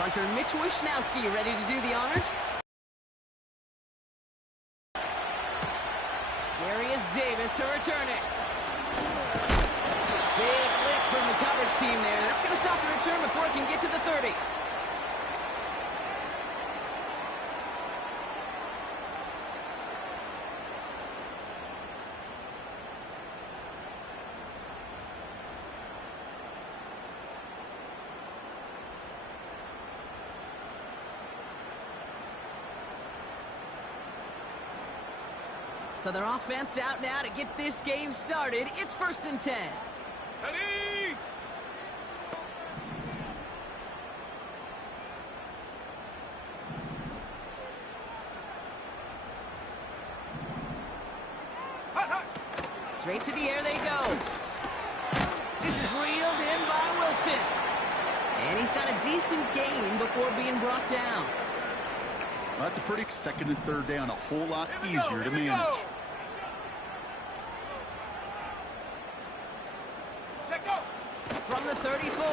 Punter Mitch Wishnowsky ready to do the honors. Darius Davis to return it. Big lick from the coverage team there. That's going to stop the return before it can get to the 30. So their offense out now to get this game started. It's 1st and 10. Ready! Straight to the air they go. This is reeled in by Wilson. And he's got a decent gain before being brought down. Well, that's a pretty 2nd and 3rd down, a whole lot easier to manage. From the 34.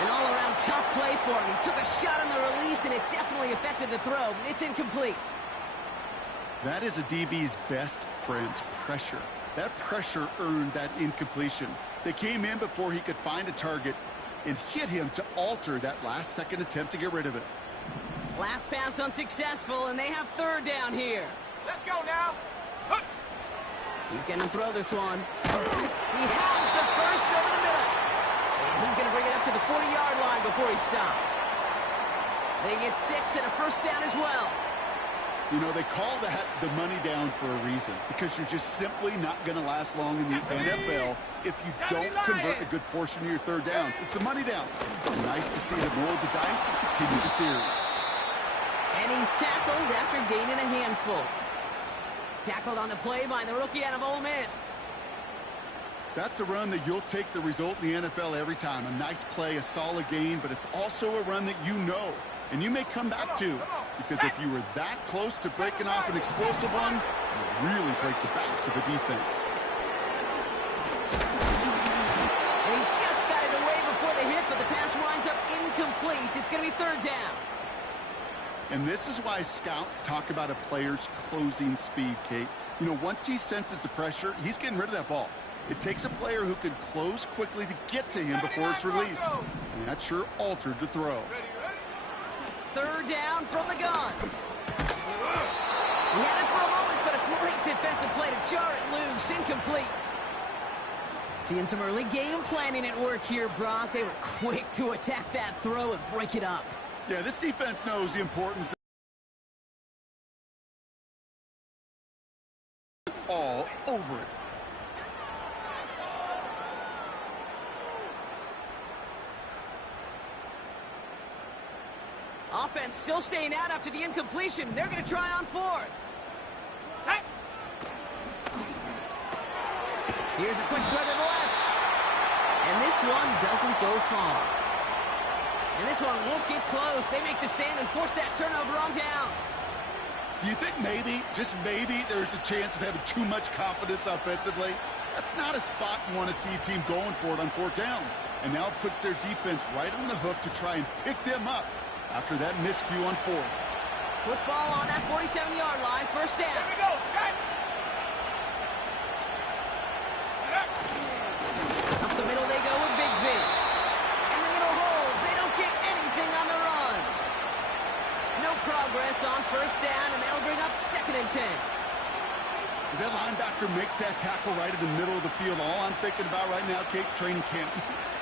An all-around tough play for him. He took a shot on the release, and it definitely affected the throw. It's incomplete. That is a DB's best friend, pressure. That pressure earned that incompletion. They came in before he could find a target and hit him to alter that last-second attempt to get rid of it. Last pass unsuccessful, and they have 3rd down here. Let's go now. He's going to throw this one. He has the first over the middle. And he's going to bring it up to the 40-yard line before he stopped. They get 6 and a 1st down as well. You know, they call that the money down for a reason, because you're just simply not going to last long in the NFL if you don't convert a good portion of your 3rd downs. It's a money down. Nice to see them roll the dice and continue the series. And he's tackled after gaining a handful. Tackled on the play by the rookie out of Ole Miss. That's a run that you'll take the result in the NFL every time. A nice play, a solid gain, but it's also a run that you know and you may come back to, because if you were that close to breaking off an explosive one, you'll really break the backs of a defense. And he just got it away before the hit, but the pass winds up incomplete. It's going to be 3rd down. And this is why scouts talk about a player's closing speed, Kate. You know, once he senses the pressure, he's getting rid of that ball. It takes a player who can close quickly to get to him before it's released. And that sure altered the throw. 3rd down from the gun. He had it for a moment, but a great defensive play to jar it loose. Incomplete. Seeing some early game planning at work here, Brock. They were quick to attack that throw and break it up. Yeah, this defense knows the importance of all over it. Offense still staying out after the incompletion. They're going to try on 4th. Set. Here's a quick throw to the left. And this one doesn't go far. And this one won't get close. They make the stand and force that turnover on downs. Do you think maybe, just maybe, there's a chance of having too much confidence offensively? That's not a spot you want to see a team going for it on 4th down. And now it puts their defense right on the hook to try and pick them up after that miscue on 4th. Football on that 47-yard line. 1st down. Here we go. Set. Up the middle they go with Bigsby. And the middle holds. They don't get anything on the run. No progress on 1st down, and they'll bring up 2nd and 10. As that linebacker makes that tackle right in the middle of the field, all I'm thinking about right now, Kate's training camp.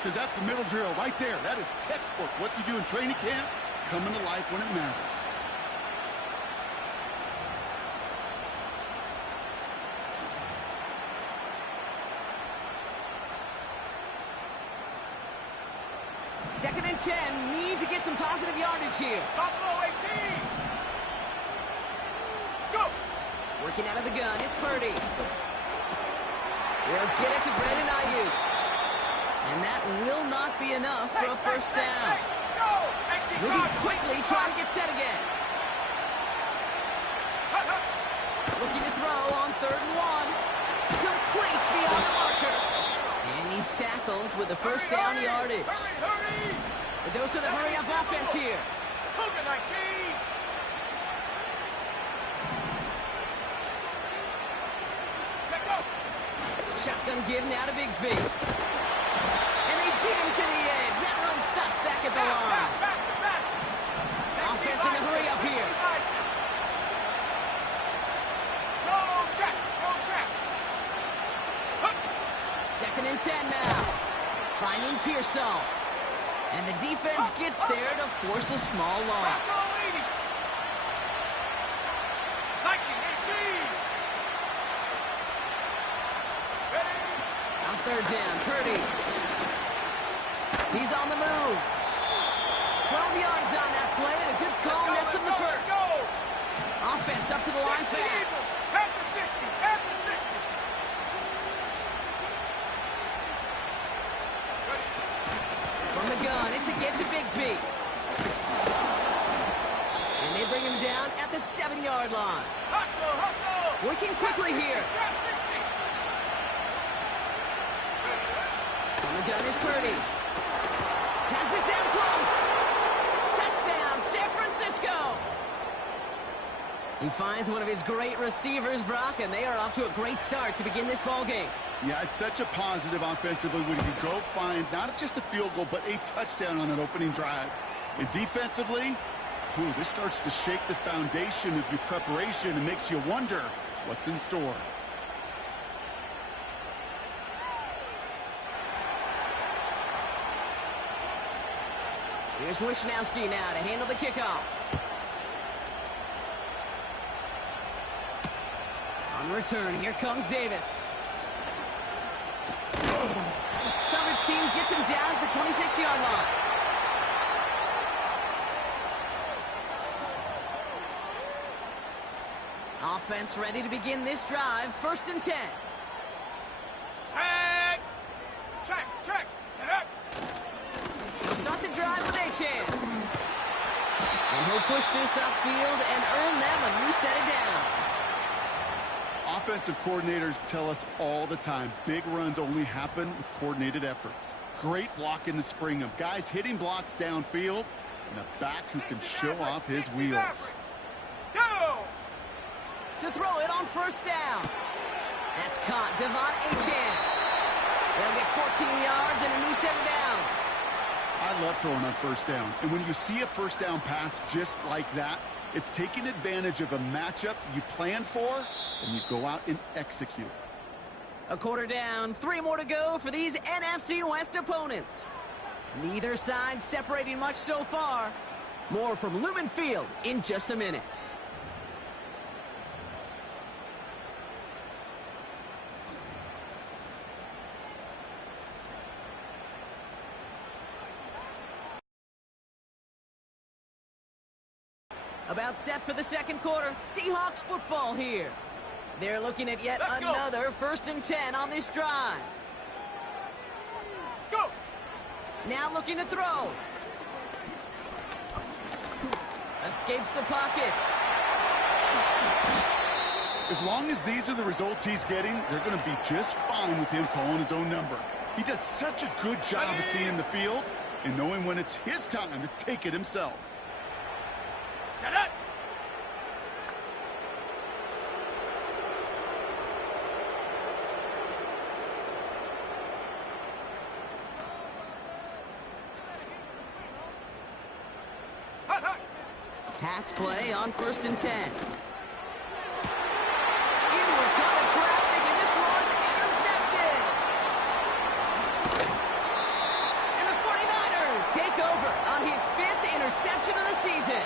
Because that's the middle drill right there. That is textbook. What you do in training camp, coming to life when it matters. Second and 10. Need to get some positive yardage here. Buffalo 18. Go. Working out of the gun. It's Purdy. They'll get it to Brandon Ayuk. And that will not be enough for a 1st down. Moving quickly, trying to get set again. Looking to throw on 3rd and 1. Complete beyond the marker. And he's tackled with the 1st down yardage. Hurry, hurry. A dose of the hurry-up offense here. Cougar 19. Check go. Shotgun give now to Bigsby. And they beat him to the edge. That run stopped back at the line. Faster. Offense in the hurry-up here. Go check. Go check. Hook. 2nd and 10 now. Finding Pearsall. And the defense gets there to force a small loss. Go leading. 19-18. Ready. On 3rd down, Purdy. He's on the move. 12 yards on that play, and a good call nets him the first. Go. Offense up to the line fast. At the 60. At the 60. Ready. From the gun, it's a give to Bigsby. And they bring him down at the 7-yard line. Hustle, hustle. Working quickly here. Trap 60. From the gun is Purdy. Has it down close. Touchdown, San Francisco. He finds one of his great receivers, Brock, and they are off to a great start to begin this ball game. Yeah, it's such a positive offensively when you go find not just a field goal, but a touchdown on that opening drive. And defensively, this starts to shake the foundation of your preparation and makes you wonder what's in store. Here's Wishnowski now to handle the kickoff. On return, here comes Davis. Coverage team gets him down at the 26-yard line. Offense ready to begin this drive. 1st and 10. Check. Check. Check. Get up. He'll start the drive with Achane. And he'll push this upfield and earn them a new set of downs. Offensive coordinators tell us all the time, big runs only happen with coordinated efforts. Great blocking to spring them. Guys hitting blocks downfield, and a back who can show off his wheels. Go. To throw it on 1st down. That's caught. Devon Achane. They'll get 14 yards and a new set of downs. I love throwing on 1st down. And when you see a 1st down pass just like that, it's taking advantage of a matchup you plan for, and you go out and execute. A quarter down, 3 more to go for these NFC West opponents. Neither side separating much so far. More from Lumen Field in just a minute. About set for the 2nd quarter. Seahawks football here. They're looking at yet another 1st and 10 on this drive. Go. Now looking to throw. Escapes the pocket. As long as these are the results he's getting, they're going to be just fine with him calling his own number. He does such a good job of seeing the field and knowing when it's his time to take it himself. Set up. Hot, hot. Pass play on 1st and 10. Into a ton of traffic, and this one's intercepted. And the 49ers take over on his 5th interception of the season.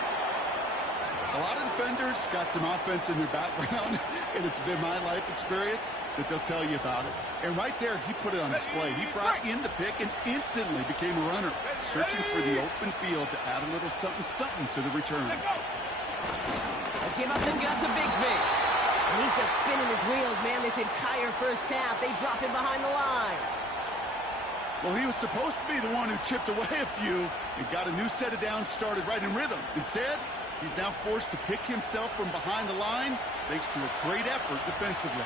A lot of defenders got some offense in their background, and it's been my life experience that they'll tell you about it. And right there, he put it on display. He brought in the pick and instantly became a runner, searching for the open field to add a little something to the return. They give up the gut to Bigsby. And he's just spinning his wheels, man, this entire 1st half. They drop him behind the line. Well, he was supposed to be the one who chipped away a few and got a new set of downs started right in rhythm. Instead, he's now forced to pick himself from behind the line thanks to a great effort defensively.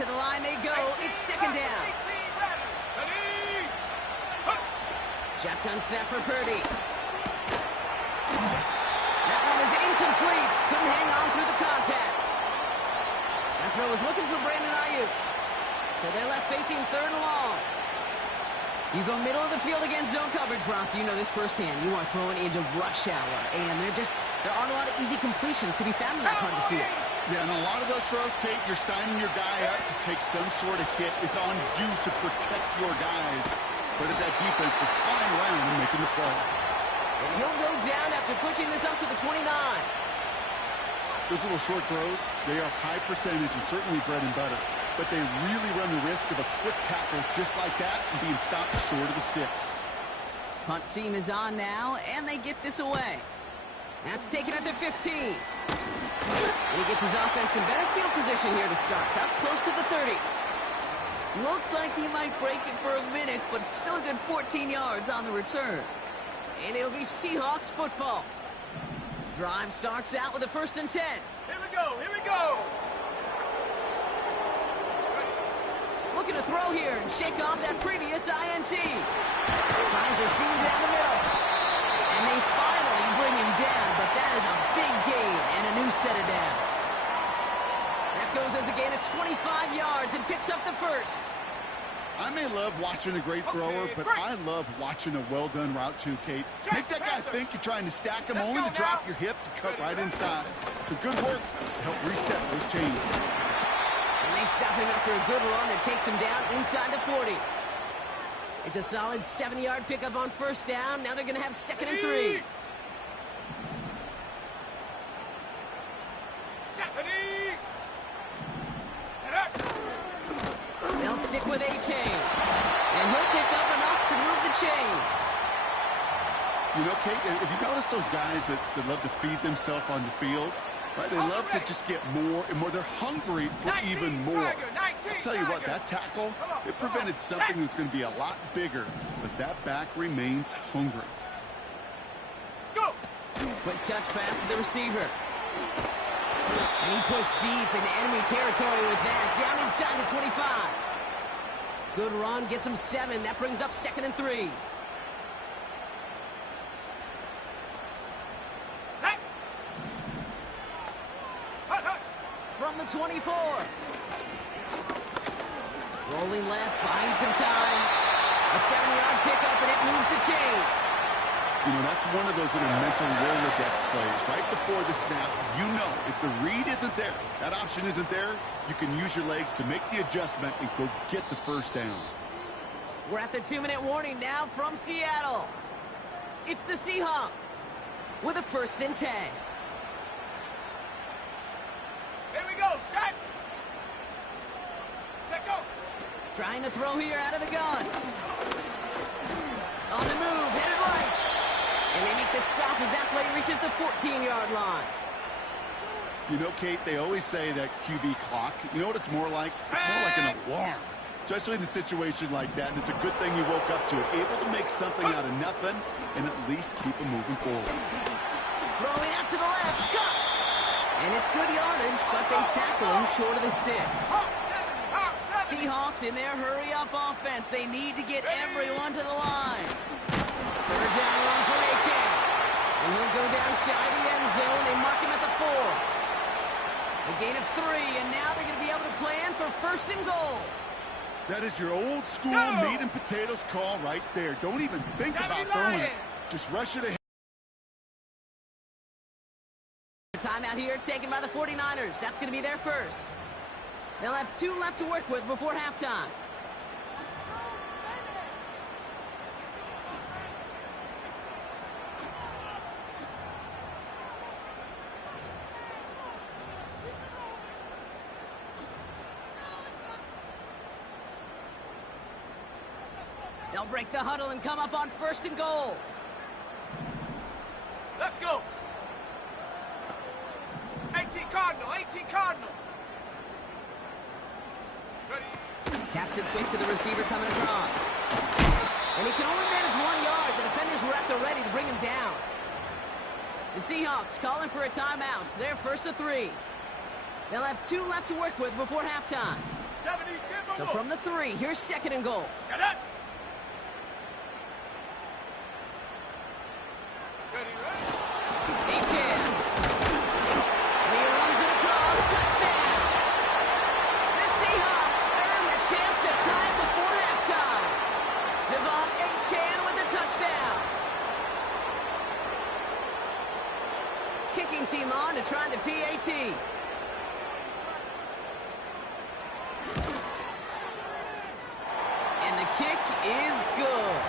to the line they go. It's second down. 18 ready. Ready. Huh. Shotgun snap for Purdy. That one is incomplete. Couldn't hang on through the contact. That throw was looking for Brandon Ayuk. So they're left facing third and long. You go middle of the field against zone coverage, Brock. You know this firsthand. You are throwing into rush hour. And there aren't a lot of easy completions to be found in that part of the field. Yeah, and a lot of those throws, Kate, you're signing your guy up to take some sort of hit. It's on you to protect your guys. But at that defense, they're flying around and making the play. And he'll go down after pushing this up to the 29. Those little short throws, they are high percentage and certainly bread and butter. But they really run the risk of a quick tackle just like that and being stopped short of the sticks. Punt team is on now, and they get this away. That's taken at their 15. And he gets his offense in better field position here to start. Up close to the 30. Looks like he might break it for a minute, but still a good 14 yards on the return. And it'll be Seahawks football. Drive starts out with a 1st and 10. Here we go. Here we go. Looking to throw here and shake off that previous INT. Finds a seam down the middle. And they finally bring him down, but that is a big gain and a new set of downs. That goes as a gain of 25 yards and picks up the 1st. I may love watching a great thrower, but I love watching a well-done route too, Kate. Make that guy think you're trying to stack him, only to drop your hips and cut right inside. Some good work to help reset those chains. And they stop him after a good run that takes him down inside the 40. It's a solid 7-yard pickup on 1st down. Now they're going to have 2nd and 3. They'll stick with A-Chain. And he'll pick up enough to move the chains. You know, Kate, if you notice those guys that love to feed themselves on the field, right? They love to just get more and more. They're hungry for even more. I'll tell you what, that tackle, it prevented something that's going to be a lot bigger. But that back remains hungry. Go. Quick touch pass to the receiver. And he pushed deep into enemy territory with that. Down inside the 25. Good run, gets him 7. That brings up 2nd and 3. Set. Hut, hut. From the 24. Rolling left, buying some time. A 7-yard pickup, and it moves the chains. You know, that's one of those little mental Rolodex plays. Right before the snap, you know if the read isn't there, that option isn't there, you can use your legs to make the adjustment and go get the 1st down. We're at the 2-minute warning now from Seattle. It's the Seahawks with a 1st and 10. Here we go. Set. Set, go. Trying to throw here out of the gun. On the move, hit it right. And they make the stop as that play reaches the 14-yard line. You know, Kate, they always say that QB clock, you know what it's more like? It's more like an alarm, especially in a situation like that. And it's a good thing you woke up to it, able to make something out of nothing and at least keep them moving forward. Throwing out to the left, cut. And it's good yardage, but they tackle him short of the sticks. Seahawks in their hurry-up offense. They need to get everyone to the line. 3rd down run for A-Chain. And he'll go down shy of the end zone. They mark him at the 4. A gain of 3, and now they're going to be able to plan for 1st and goal. That is your old school meat and potatoes call right there. Don't even think about throwing it. Just rush it ahead. Timeout here taken by the 49ers. That's going to be their 1st. They'll have 2 left to work with before halftime. They'll break the huddle and come up on 1st and goal. Let's go. 18 Cardinal. 18 Cardinal. Ready. Taps it quick to the receiver coming across. And he can only manage 1 yard. The defenders were at the ready to bring him down. The Seahawks calling for a timeout. So they're 1st and 3. They'll have 2 left to work with before halftime. So from the 3, here's 2nd and goal. Get it. Ready, ready. Achan. And he runs it across. Touchdown. The Seahawks earn the chance to tie it before halftime. Devon Achan with the touchdown. Kicking team on to try the PAT. And the kick is good.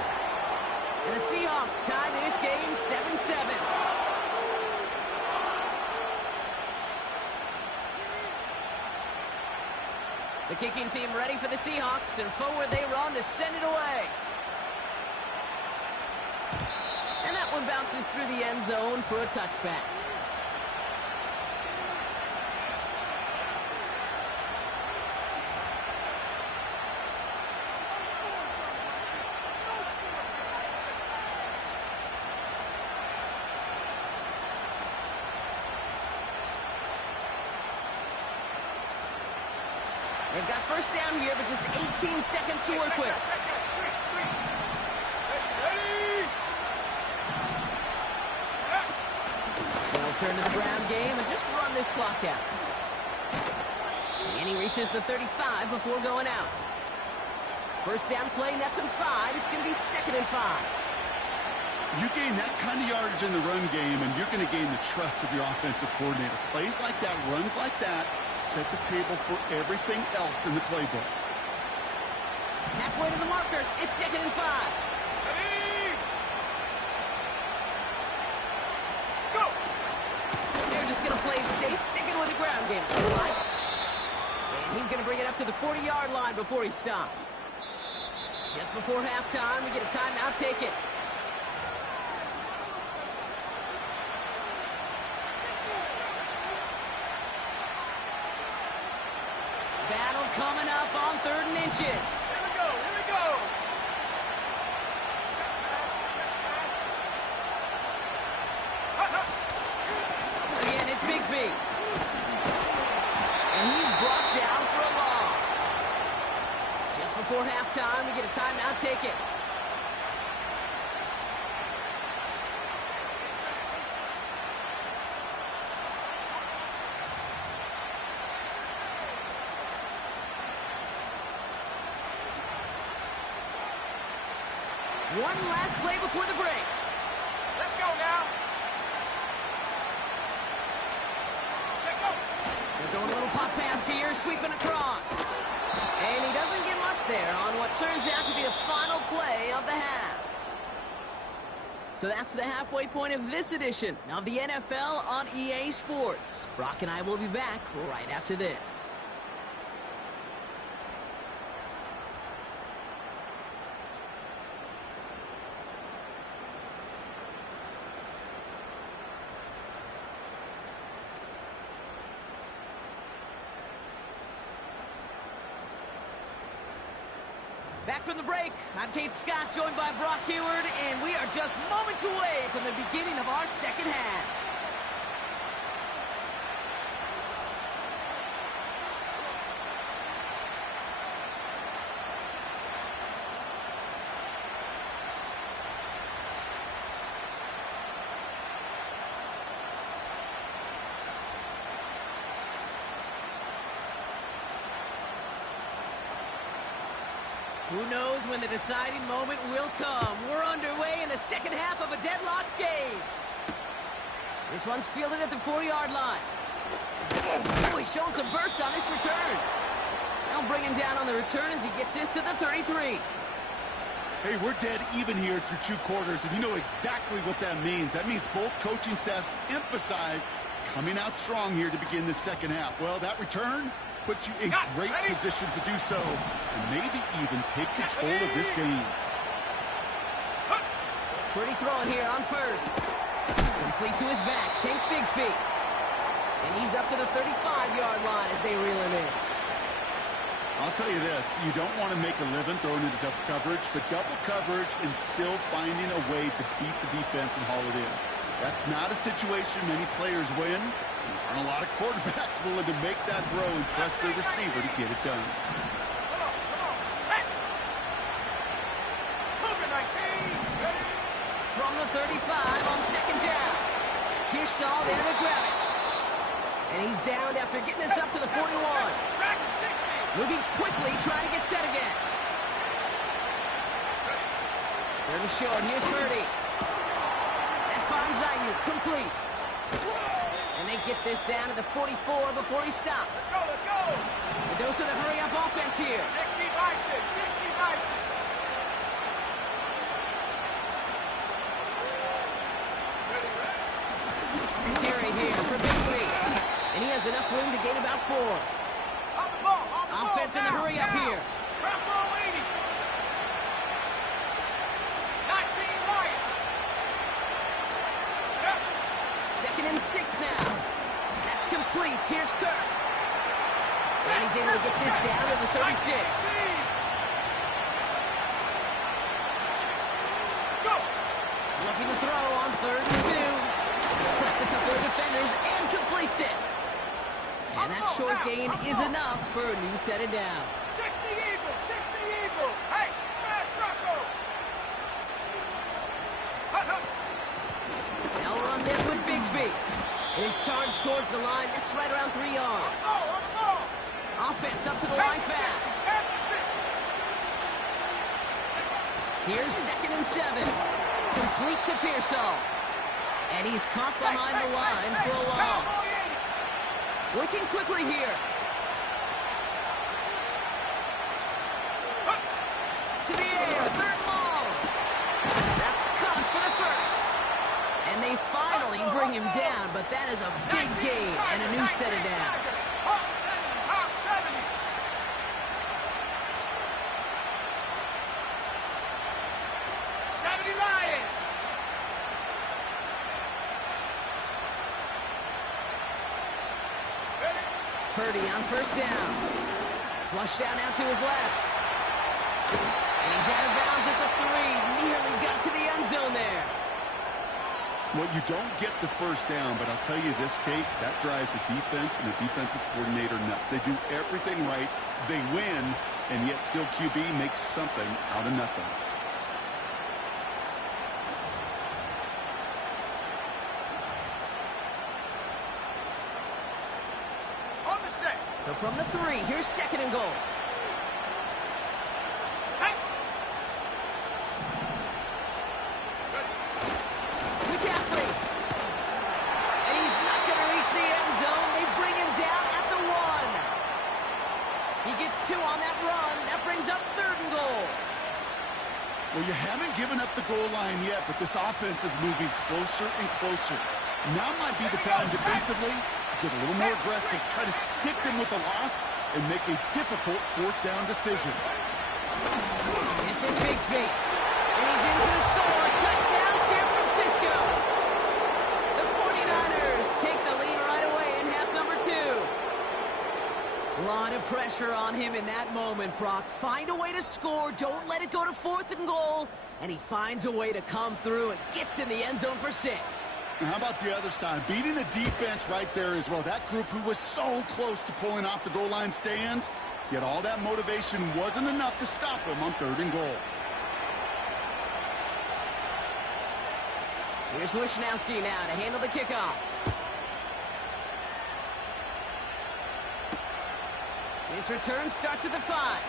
And the Seahawks tie this game 7-7. The kicking team ready for the Seahawks, and forward they run to send it away. And that one bounces through the end zone for a touchback. They've got first down here, but just 18 seconds to work with. They'll turn to the ground game and just run this clock out. And he reaches the 35 before going out. First down play, nets him 5. It's going to be 2nd and 5. You gain that kind of yardage in the run game, and you're going to gain the trust of your offensive coordinator. Plays like that, runs like that, set the table for everything else in the playbook. Halfway to the marker, it's 2nd and 5. Ready. Go. They're just going to play it safe, sticking with the ground game, it looks like. And he's going to bring it up to the 40-yard line before he stops. Just before halftime, we get a timeout taken. Battle coming up on 3rd and inches. Here we go. Here we go. Again, it's Bigsby. And he's brought down for a loss. Just before halftime, we get a timeout taken. One last play before the break. Let's go now. Let's go. They're throwing a little pop pass here, sweeping across. And he doesn't get much there on what turns out to be the final play of the half. So that's the halfway point of this edition of the NFL on EA Sports. Brock and I will be back right after this. Back from the break, I'm Kate Scott, joined by Brock Huard, and we are just moments away from the beginning of our second half. Who knows when the deciding moment will come? We're underway in the second half of a deadlocked game. This one's fielded at the 40-yard line. Oh, he's showing some burst on this return. They'll bring him down on the return as he gets this to the 33. Hey, we're dead even here through 2 quarters, and you know exactly what that means. That means both coaching staffs emphasize coming out strong here to begin the second half. Well, that return puts you in great position to do so, and maybe even take control of this game. Pretty throw here on first. Complete to his back, Tank Bigsby. And he's up to the 35-yard line as they reel him in. I'll tell you this, you don't want to make a living throwing into double coverage, but double coverage and still finding a way to beat the defense and haul it in. That's not a situation many players win. There aren't a lot of quarterbacks willing to make that throw and trust their receiver to get it done. from the 35 on second down. Pearsall there to grab it. And he's down after getting this up to the 41. Moving quickly, trying to get set again. Third and short, here's Purdy. That finds Ayuk, complete. And they get this down to the 44 before he stopped. Let's go! The dose of the hurry-up offense here. 60 by 6, 60 by 6. Carry here for Bixby. And he has enough room to gain about 4. On the ball, Offense in the hurry-up here. Front row 80. 19 Lions. Second and 6 now. That's complete. Here's Kirk. And he's able to get this down to the 36. Go! Looking to throw on third and 2. He splits a couple of defenders and completes it. And that short gain is enough for a new set of down. 60 Eagles, 60 Eagles. Hey, smash Rocco. They'll run this with Bigsby. His charge towards the line, that's right around 3 yards. On the ball. Offense up to the line fast. Here's second and 7. Complete to Pearsall. And he's caught behind the line for a loss. Working quickly here. To the air, third and long. That's caught for the first. And they finally bring him down, but that is a big gain and a new set of downs. Hawk 70. 70 Lions. Purdy on first down. Flush down now to his left. And he's out of bounds at the 3. Nearly got to the end zone there. Well, you don't get the first down, but I'll tell you this, Kate, that drives the defense and the defensive coordinator nuts. They do everything right, they win, and yet still QB makes something out of nothing. On the set. So from the 3, here's second and goal. Hey. McCaffrey. And he's not going to reach the end zone. They bring him down at the 1. He gets 2 on that run. That brings up third and goal. Well, you haven't given up the goal line yet, but this offense is moving closer and closer. Now might be the time defensively to get a little more aggressive, try to stick them with a loss, and make a difficult fourth down decision. This is Bigsby. And he's in for the score. Touchdown, San Francisco. The 49ers take the lead right away in half number 2. A lot of pressure on him in that moment, Brock. Find a way to score. Don't let it go to fourth and goal. And he finds a way to come through and gets in the end zone for 6. And how about the other side? Beating the defense right there as well. That group who was so close to pulling off the goal line stand, yet all that motivation wasn't enough to stop him on third and goal. Here's Wishnowski now to handle the kickoff. His return starts at the 5.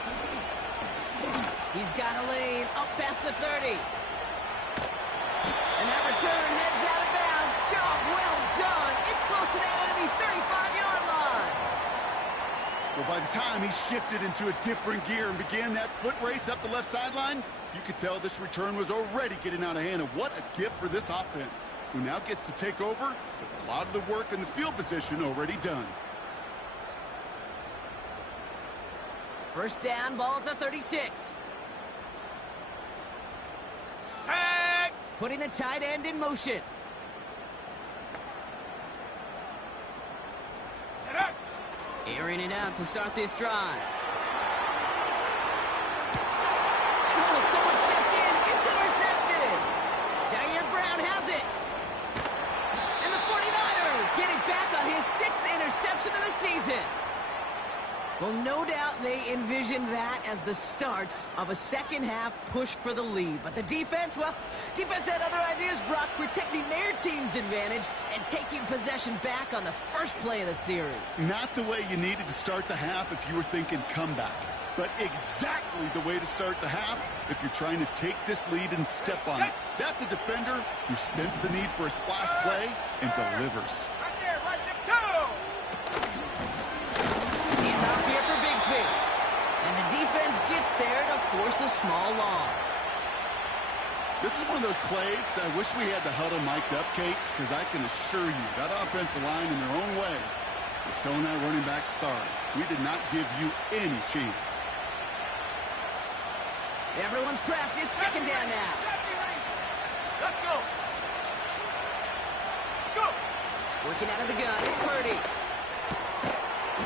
He's got a lane up past the 30. And that return heads out of bounds. Job well done. It's close to that enemy 35-yard line. Well, by the time he shifted into a different gear and began that foot race up the left sideline, you could tell this return was already getting out of hand. And what a gift for this offense, who now gets to take over with a lot of the work and the field position already done. First down, ball at the 36. Set. Putting the tight end in motion. Set up. Airing it out to start this drive. And oh, someone stepped in. It's intercepted. Jair Brown has it. And the 49ers get it back on his 6th interception of the season. Well, no doubt they envisioned that as the start of a second-half push for the lead. But the defense, well, defense had other ideas, Brock, protecting their team's advantage and taking possession back on the first play of the series. Not the way you needed to start the half if you were thinking comeback, but exactly the way to start the half if you're trying to take this lead and step on it. That's a defender who sensed the need for a splash play and delivers. Right there, go! Handoff here for Bigsby. And the defense gets there to force a small loss. This is one of those plays that I wish we had the huddle mic'd up, Kate, because I can assure you that offensive line in their own way is telling that running back, sorry, we did not give you any chance. Everyone's prepped. It's second down now. Let's go. Go. Working out of the gun. It's Purdy.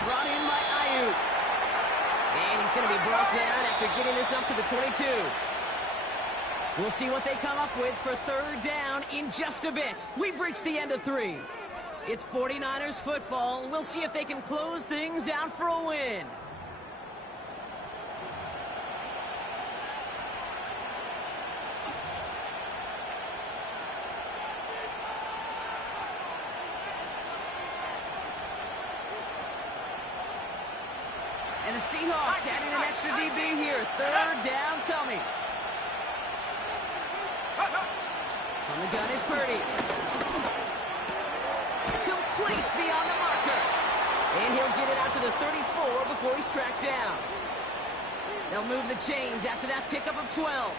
Brought in by Ayuk. And he's going to be brought down after getting this up to the 22. We'll see what they come up with for third down in just a bit. We've reached the end of 3. It's 49ers football. We'll see if they can close things out for a win. And the Seahawks adding an extra DB here. Third down coming. On the gun is Purdy. Complete beyond the marker. And he'll get it out to the 34 before he's tracked down. They'll move the chains after that pickup of 12.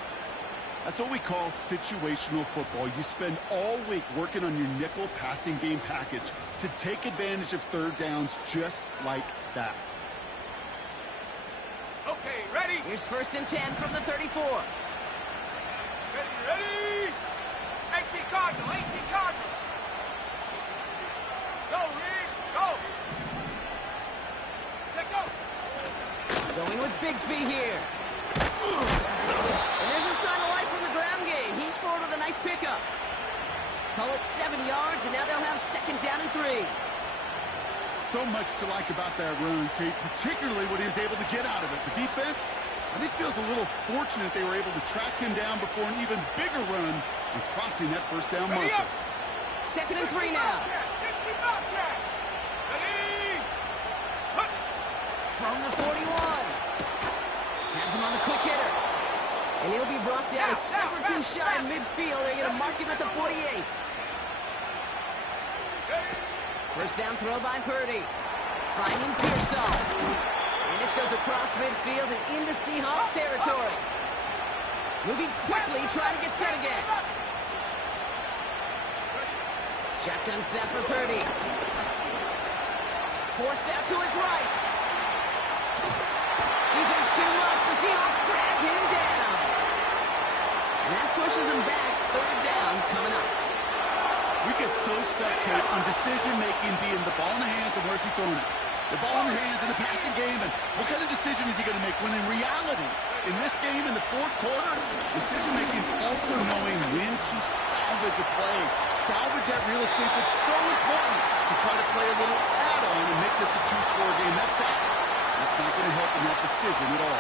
That's what we call situational football. You spend all week working on your nickel passing game package to take advantage of third downs just like that. Okay, ready? Here's 1st and 10 from the 34. Ready? 18 Cardinal, 18 Cardinal. Go, Reed, go. Take go. Going with Bigsby here. And there's a sign of life from the ground game. He's forward with a nice pickup. Call it 7 yards, and now they'll have second down and 3. So much to like about that run, Kate, particularly what he was able to get out of it. The defense, I think, feels a little fortunate they were able to track him down before an even bigger run and crossing that first down marker. Second and 3 now. 60 Bobcat. Ready? From the 41. Has him on the quick hitter. And he'll be brought down a step or two shy of midfield. They're going to mark him at the 48. First down throw by Purdy. Finding Pearsall. And this goes across midfield and into Seahawks territory. Moving quickly, trying to get set again. Shotgun snap for Purdy. Forced out to his right. Defense too much. The Seahawks drag him down. And that pushes him back. Third down coming up. We get so stuck, Kate, on decision-making being the ball in the hands and where's he throwing it. The ball in the hands in the passing game, and what kind of decision is he going to make? When in reality, in this game, in the fourth quarter, decision-making is also knowing when to salvage a play. Salvage that real estate that's so important to try to play a little add-on and make this a two-score game. That's not going to help in that decision at all.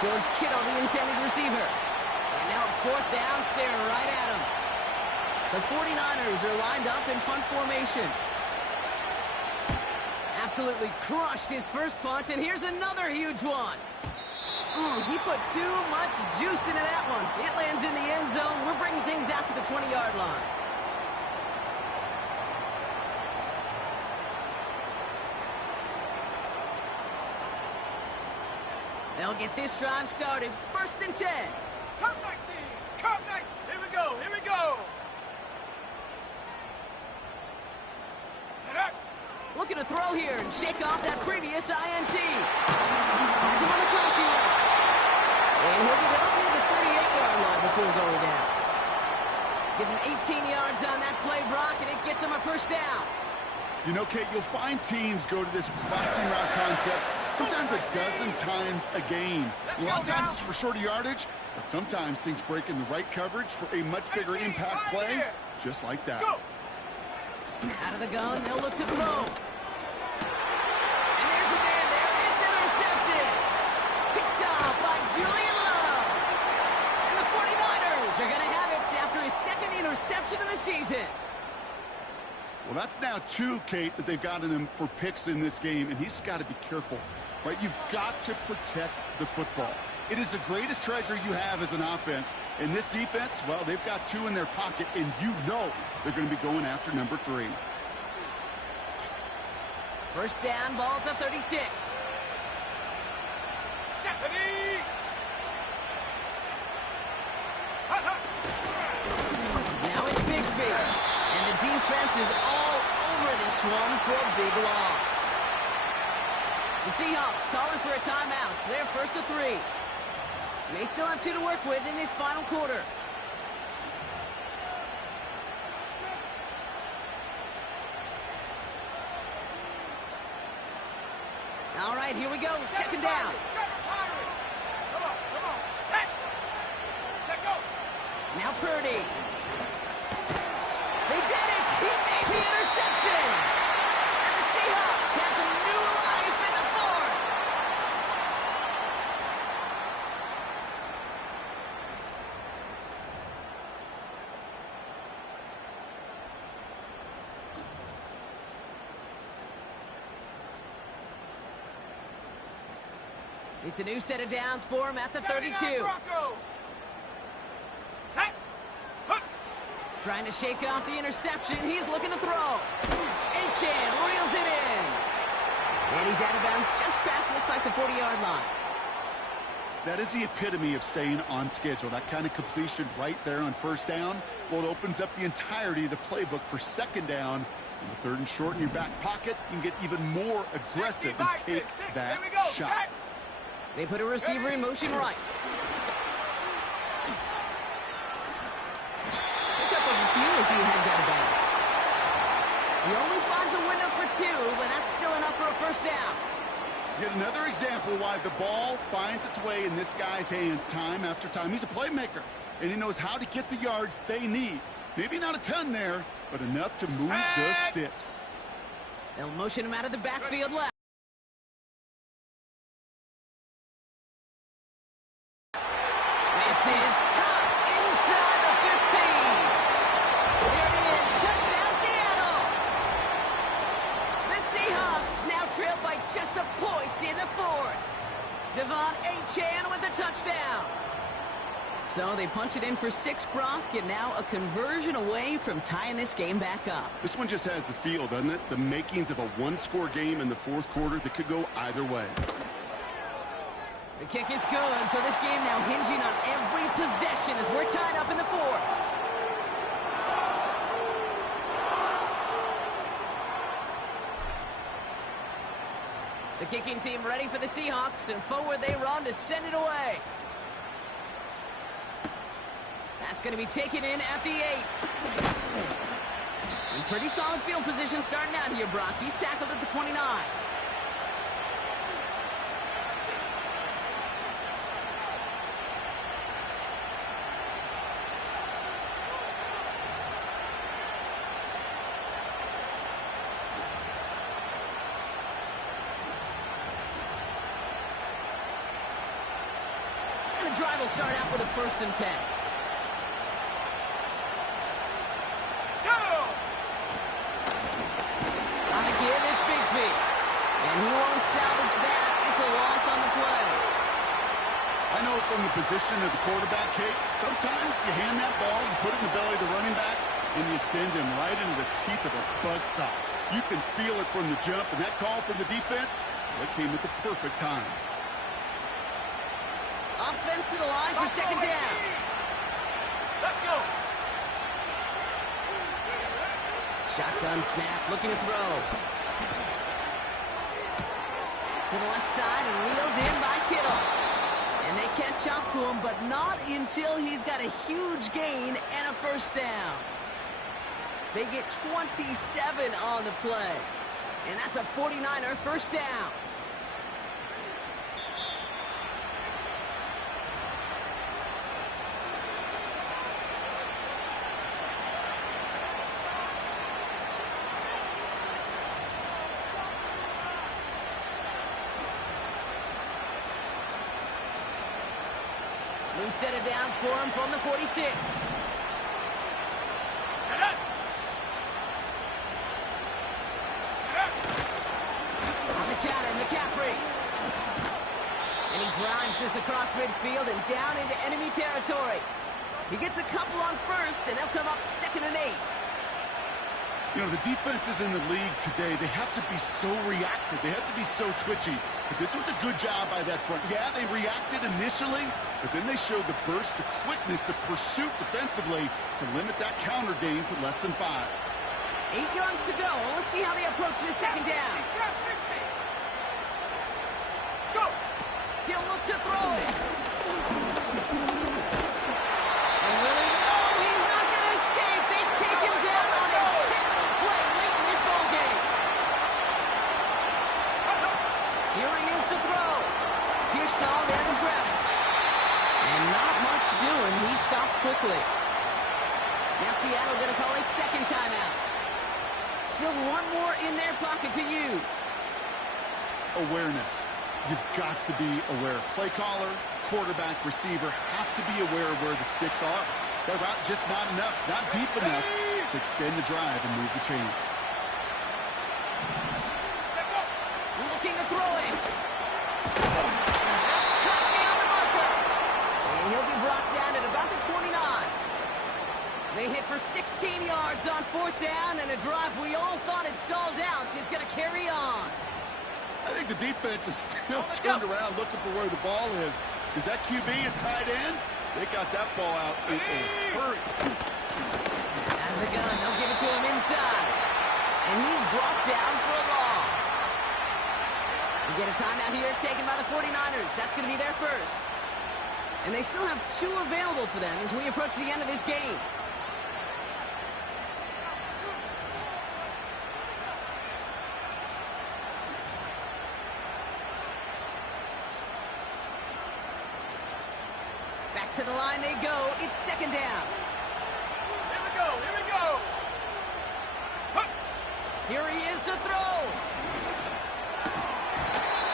George Kittle, the intended receiver. And now a fourth down, staring right at him. The 49ers are lined up in punt formation. Absolutely crushed his first punt, and here's another huge one. He put too much juice into that one. It lands in the end zone. We're bringing things out to the 20-yard line. They'll get this drive started. 1st and 10. Come 19. Come 19. Here we go. Here we go. Looking to throw here and shake off that previous INT. Finds him on the crossing route. And he'll get it up near the 38-yard line before going down. Give him 18 yards on that play, Brock, and it gets him a first down. You know, Kate, you'll find teams go to this crossing route concept sometimes a dozen times a game. A lot of times it's for shorter yardage, but sometimes things break in the right coverage for a much bigger impact play, just like that. Out of the gun, they'll look to throw. And there's a man there. It's Julian Love. And the 49ers are going to have it after his second interception of the season. Well, that's now 2, Kate, that they've gotten him for picks in this game, and he's got to be careful, right? You've got to protect the football. It is the greatest treasure you have as an offense. And this defense, well, they've got 2 in their pocket, and you know they're going to be going after number 3. First down, ball at the 36. Stephanie! Now it's Bigsby. And the defense is all over this one for a big loss. The Seahawks calling for a timeout. So they're first to 3. They still have 2 to work with in this final quarter. All right, here we go. Second down. Come on. Set, go. Now Purdy. They did it. He made the interception. And the Seahawks have some new life in the 4th. It's a new set of downs for him at the 32. Set. Put. Trying to shake off the interception. He's looking to throw. Achane reels it in. And he's out of bounds just past, looks like, the 40-yard line. That is the epitome of staying on schedule. That kind of completion right there on first down. Well, it opens up the entirety of the playbook for second down. In the 3rd and short in your back pocket, you can get even more aggressive and take that shot. Set. They put a receiver in motion right. Picked up a few as he heads out of bounds. He only finds a window for 2, but that's still enough for a first down. Yet another example why the ball finds its way in this guy's hands time after time. He's a playmaker, and he knows how to get the yards they need. Maybe not a ton there, but enough to move the sticks. They'll motion him out of the backfield left. This is caught inside the 15. There it is. Touchdown, Seattle. The Seahawks now trail by just a point in the 4th. Devon Achane with the touchdown. So they punch it in for 6, Brock, and now a conversion away from tying this game back up. This one just has the feel, doesn't it? The makings of a 1-score game in the 4th quarter that could go either way. The kick is good, so this game now hinging on every possession as we're tied up in the 4th. The kicking team ready for the Seahawks, and forward they run to send it away. That's going to be taken in at the 8. In pretty solid field position starting out here, Brock. He's tackled at the 29. And the drive will start out with a 1st and 10. On the give, it's Bigsby. And he won't salvage that. It's a loss on the play. I know from the position of the quarterback, Kate, sometimes you hand that ball, you put it in the belly of the running back, and you send him right into the teeth of a buzzsaw. You can feel it from the jump, and that call from the defense, well, it came at the perfect time. Offense to the line for second down. Let's go. Shotgun snap, looking to throw. To the left side and reeled in by Kittle. And they catch up to him, but not until he's got a huge gain and a first down. They get 27 on the play. And that's a 49er first down. New set of downs for him from the 46. On the counter, McCaffrey. And he drives this across midfield and down into enemy territory. He gets a couple on first, and they'll come up 2nd and 8. You know, the defenses in the league today, they have to be so reactive. They have to be so twitchy. But this was a good job by that front. Yeah, they reacted initially, but then they showed the burst, the quickness of pursuit defensively to limit that counter gain to less than 5. 8 yards to go. Let's see how they approach this 2nd down. Trap 60. Go. He'll look to throw it. And Willie, no, he's not going to escape. They take him down on a pivotal play late in this ball game. Here he is to throw. Pearsall there to grab it. And not much doing. He stopped quickly. Now Seattle going to call it 2nd timeout. Still one more in their pocket to use. Awareness. You've got to be aware. Play caller, quarterback, receiver have to be aware of where the sticks are. That route just not enough, not deep enough to extend the drive and move the chains. Looking to throw it. That's caught beyond the marker. And he'll be brought down at about the 29. They hit for 16 yards on 4th down, and a drive we all thought had stalled out is going to carry on. I think the defense is still turned around looking for where the ball is. Is that QB and tight ends? They got that ball out in a hurry. Out of the gun, they'll give it to him inside. And he's brought down for a loss. We get a timeout here taken by the 49ers. That's going to be their first. And they still have 2 available for them as we approach the end of this game. Back to the line they go. It's 2nd down. Here we go. Here we go. Huh. Here he is to throw.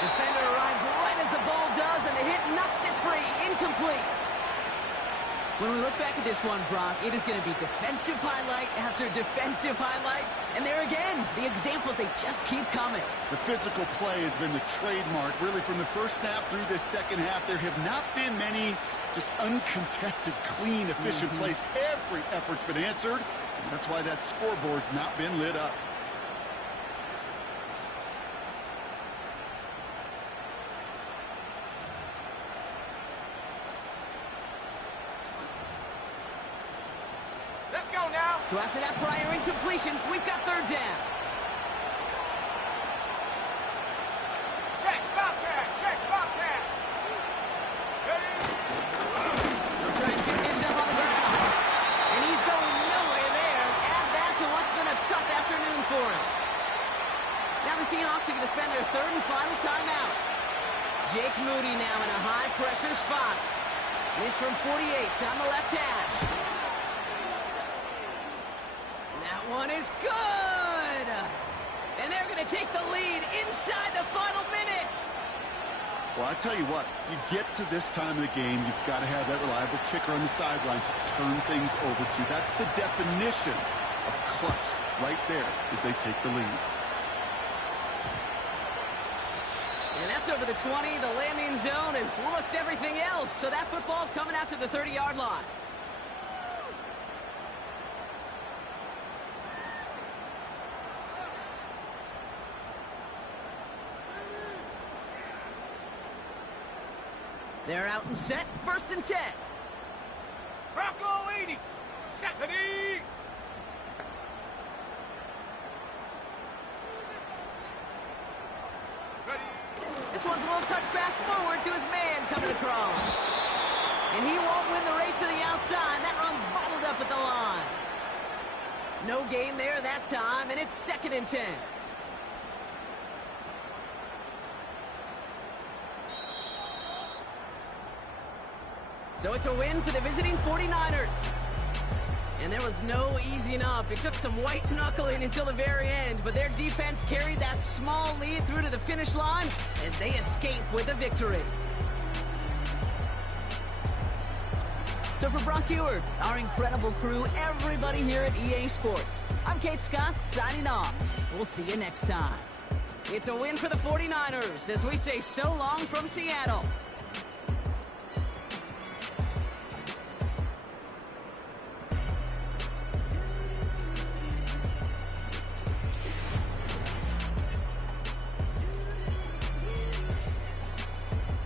Defender arrives right as the ball does, and the hit knocks it free. Incomplete. When we look back at this one, Brock, it is going to be defensive highlight after defensive highlight. And there again, the examples, they just keep coming. The physical play has been the trademark. Really, from the first snap through this 2nd half, there have not been many just uncontested, clean, efficient plays. Every effort's been answered. And that's why that scoreboard's not been lit up. Let's go now. So after that prior incompletion, we've got 3rd down. Check, Bobcat. Check, Bobcat. Ready? He'll try and pick this up on the ground. And he's going nowhere there. Add that to what's been a tough afternoon for him. Now the Seahawks are going to spend their 3rd and final timeout. Jake Moody now in a high-pressure spot. This from 48 on the left hash. That one is good! And they're going to take the lead inside the final minute. Well, I tell you what, you get to this time of the game, you've got to have that reliable kicker on the sideline to turn things over to. That's the definition of clutch right there as they take the lead. And that's over the 20, the landing zone, and almost everything else. So that football coming out to the 30-yard line. They're out and set, 1st and 10. Bronco 80. Set. Ready. This one's a little touch pass forward to his man coming across. And he won't win the race to the outside. That run's bottled up at the line. No gain there that time, and it's 2nd and 10. So it's a win for the visiting 49ers. And there was no easing up. It took some white knuckling until the very end, but their defense carried that small lead through to the finish line as they escape with a victory. So for Brock Ewart, our incredible crew, everybody here at EA Sports, I'm Kate Scott signing off. We'll see you next time. It's a win for the 49ers as we say so long from Seattle.